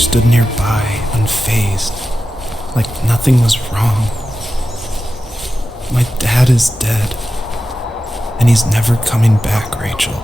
stood nearby, unfazed, like nothing was wrong. My dad is dead, and he's never coming back, Rachel.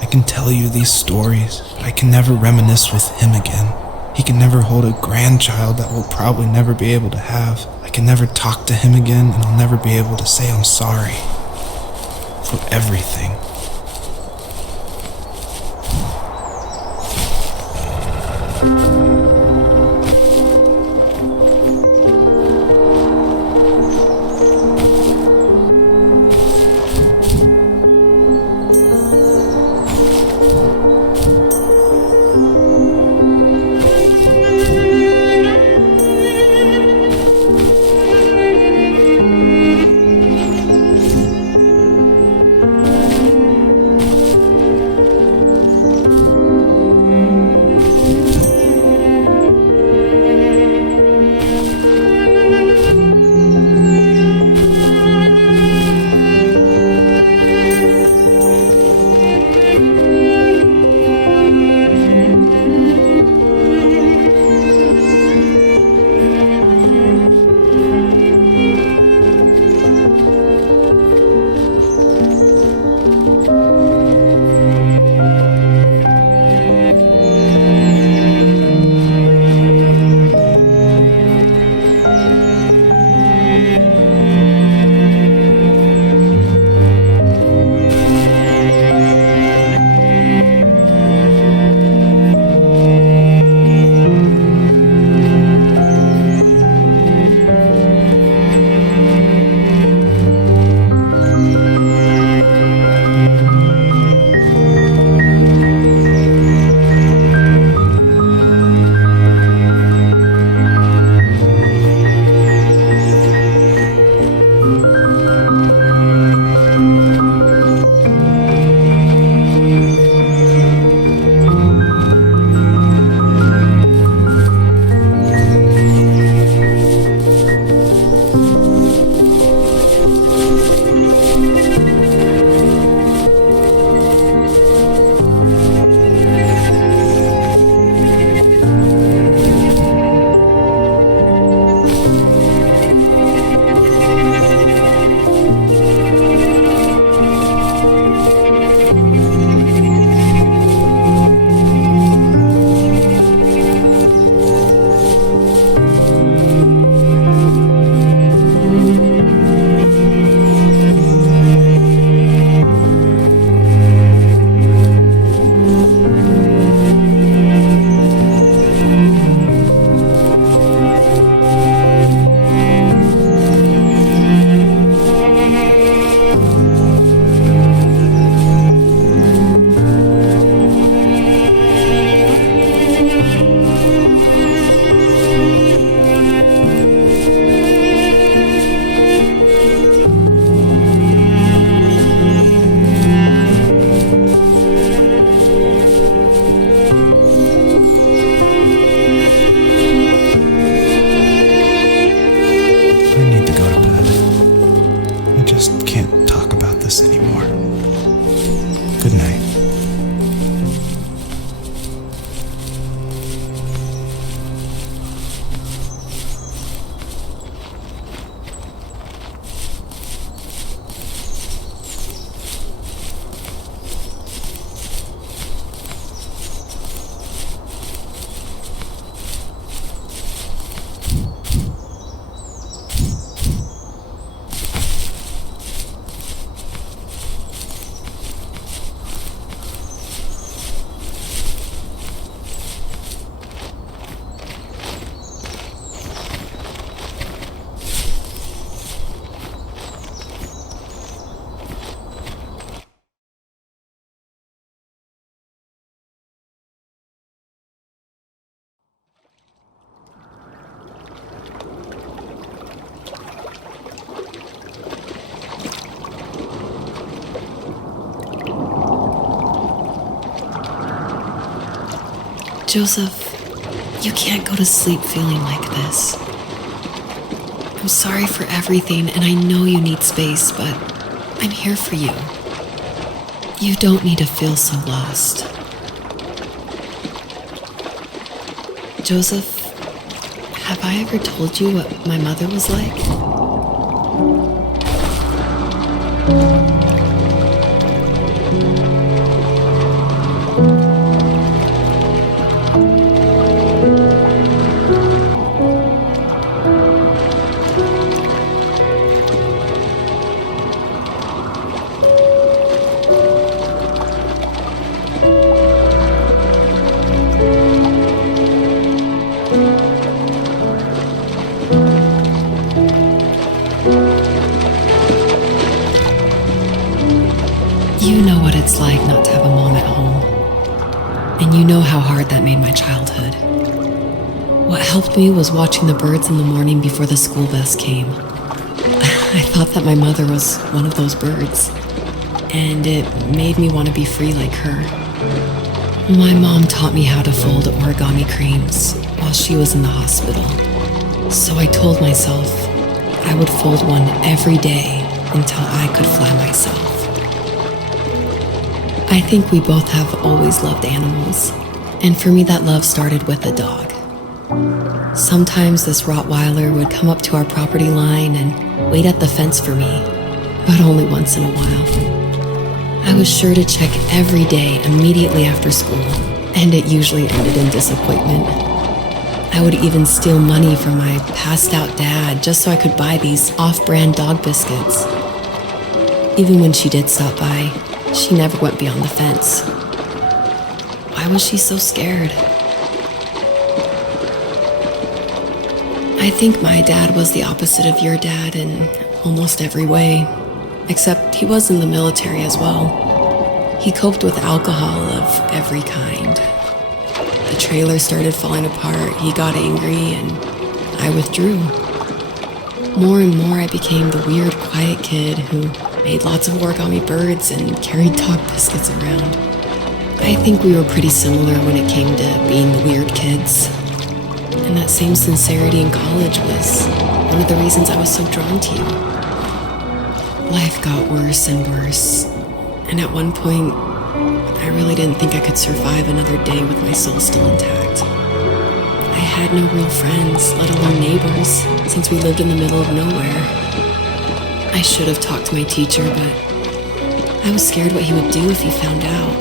I can tell you these stories, but I can never reminisce with him again. He can never hold a grandchild that we'll probably never be able to have. I can never talk to him again, and I'll never be able to say I'm sorry for everything. Good night. Joseph, you can't go to sleep feeling like this. I'm sorry for everything, and I know you need space, but I'm here for you. You don't need to feel so lost. Joseph, have I ever told you what my mother was like? You know what it's like not to have a mom at home. And you know how hard that made my childhood. What helped me was watching the birds in the morning before the school bus came. I thought that my mother was one of those birds, and it made me want to be free like her. My mom taught me how to fold origami cranes while she was in the hospital. So I told myself I would fold one every day until I could fly myself. I think we both have always loved animals, and for me that love started with a dog. Sometimes this Rottweiler would come up to our property line and wait at the fence for me, but only once in a while. I was sure to check every day immediately after school, and it usually ended in disappointment. I would even steal money from my passed out dad just so I could buy these off-brand dog biscuits. Even when she did stop by, she never went beyond the fence. Why was she so scared? I think my dad was the opposite of your dad in almost every way, except he was in the military as well. He coped with alcohol of every kind. The trailer started falling apart, he got angry, and I withdrew. More and more I became the weird, quiet kid who made lots of origami birds and carried dog biscuits around. I think we were pretty similar when it came to being the weird kids. And that same sincerity in college was one of the reasons I was so drawn to you. Life got worse and worse, and at one point, I really didn't think I could survive another day with my soul still intact. I had no real friends, let alone neighbors, since we lived in the middle of nowhere. I should have talked to my teacher, but I was scared what he would do if he found out.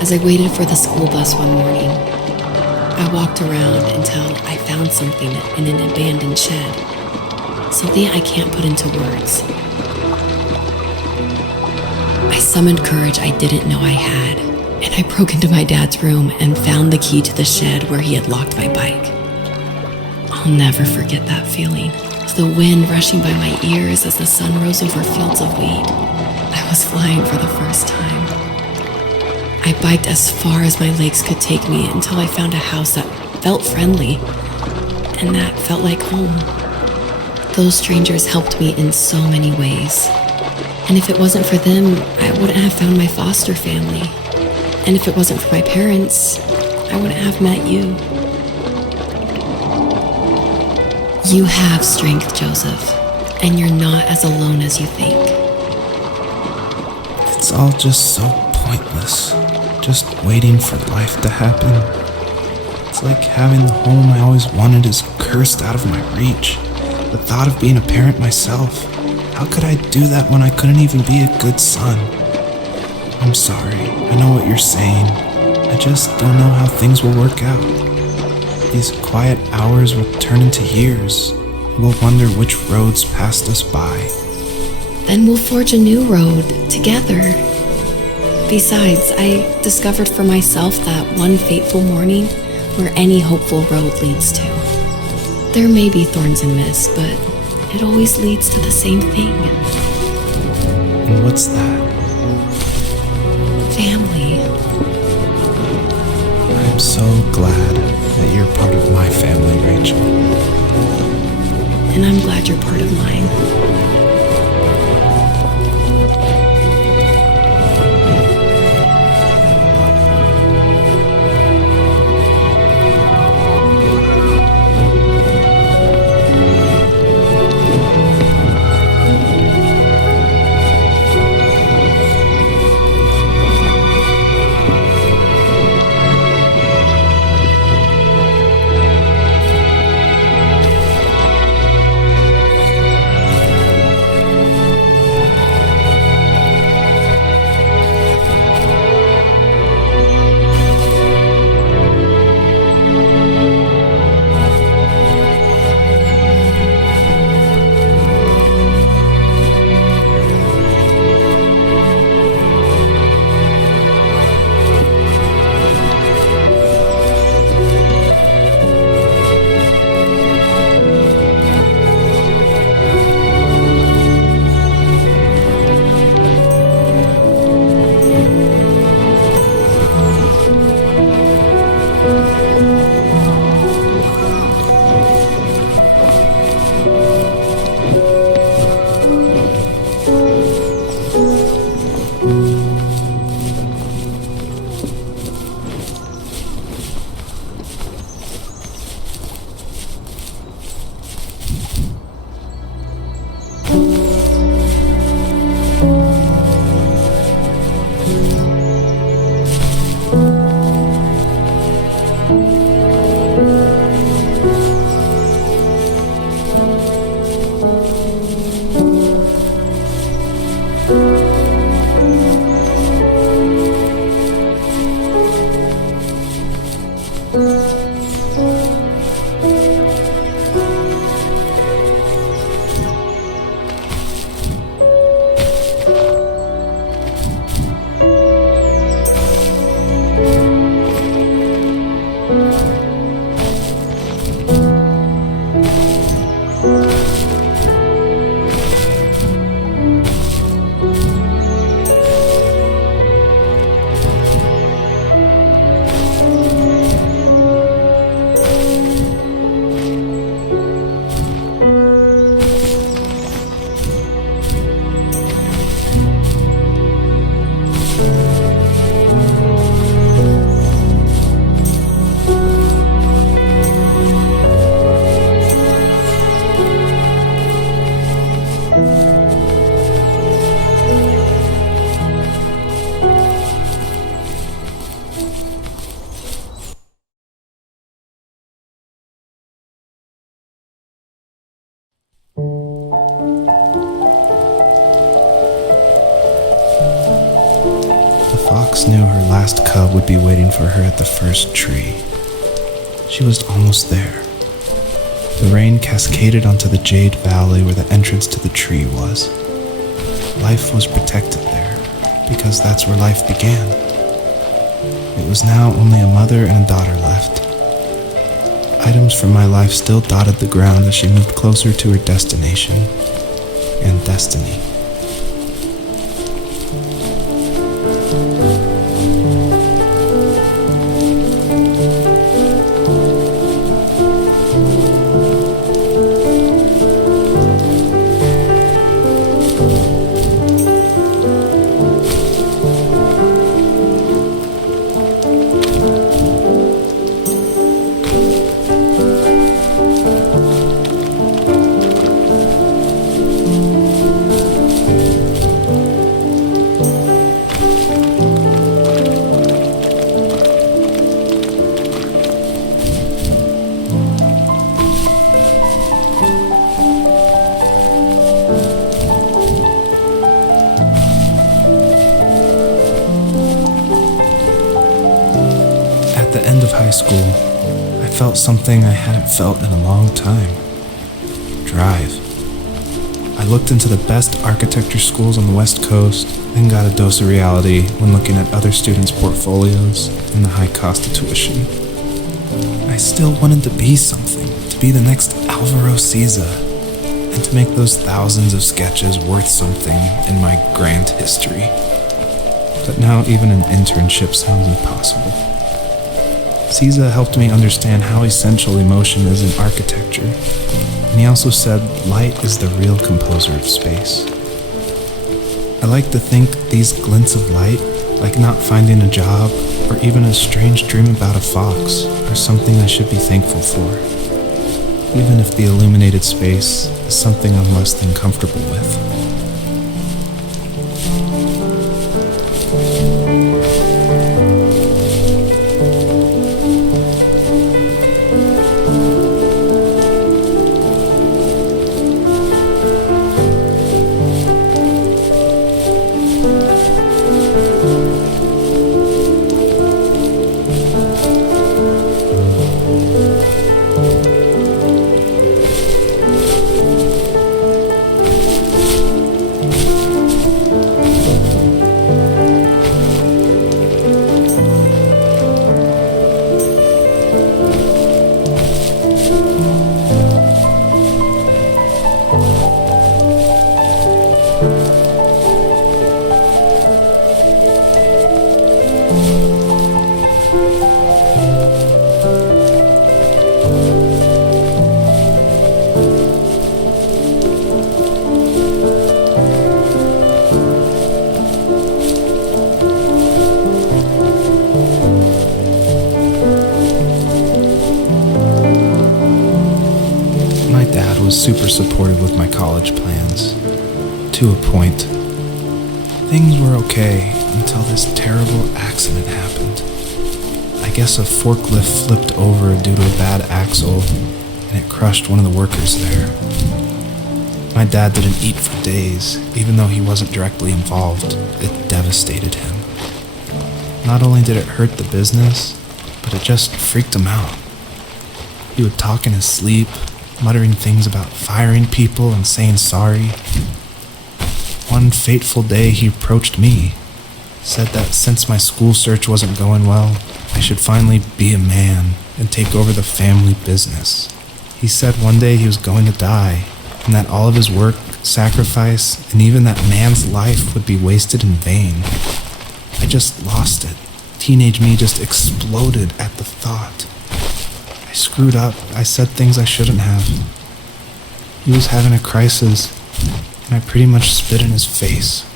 As I waited for the school bus one morning, I walked around until I found something in an abandoned shed. Something I can't put into words. I summoned courage I didn't know I had, and I broke into my dad's room and found the key to the shed where he had locked my bike. I'll never forget that feeling. The wind rushing by my ears as the sun rose over fields of wheat. I was flying for the first time. I biked as far as my legs could take me until I found a house that felt friendly and that felt like home. Those strangers helped me in so many ways. And if it wasn't for them, I wouldn't have found my foster family. And if it wasn't for my parents, I wouldn't have met you. You have strength, Joseph, and you're not as alone as you think. It's all just so pointless, just waiting for life to happen. It's like having the home I always wanted is cursed out of my reach. The thought of being a parent myself, how could I do that when I couldn't even be a good son? I'm sorry, I know what you're saying. I just don't know how things will work out. These quiet hours will turn into years. We'll wonder which roads passed us by. Then we'll forge a new road together. Besides, I discovered for myself that one fateful morning where any hopeful road leads to. There may be thorns and mist, but it always leads to the same thing. And what's that? Family. I'm so glad that you're part of my family, Rachel. And I'm glad you're part of mine. The fox knew her last cub would be waiting for her at the first tree. She was almost there. The rain cascaded onto the jade valley where the entrance to the tree was. Life was protected there, because that's where life began. It was now only a mother and a daughter left. Items from my life still dotted the ground as she moved closer to her destination and destiny. At the end of high school, I felt something I hadn't felt in a long time. Drive. I looked into the best architecture schools on the West Coast, then got a dose of reality when looking at other students' portfolios and the high cost of tuition. I still wanted to be something, to be the next Alvaro Siza, and to make those thousands of sketches worth something in my grand history. But now even an internship sounds impossible. Siza helped me understand how essential emotion is in architecture, and he also said light is the real composer of space. I like to think these glints of light, like not finding a job or even a strange dream about a fox, are something I should be thankful for, even if the illuminated space is something I'm less than comfortable with. Super supportive with my college plans, to a point. Things were okay until this terrible accident happened. I guess a forklift flipped over due to a bad axle, and it crushed one of the workers there. My dad didn't eat for days, even though he wasn't directly involved. It devastated him. Not only did it hurt the business, but it just freaked him out. He would talk in his sleep, muttering things about firing people and saying sorry. One fateful day he approached me, said that since my school search wasn't going well, I should finally be a man and take over the family business. He said one day he was going to die, and that all of his work, sacrifice, and even that man's life would be wasted in vain. I just lost it. Teenage me just exploded at the thought. I screwed up. I said things I shouldn't have. He was having a crisis, and I pretty much spit in his face.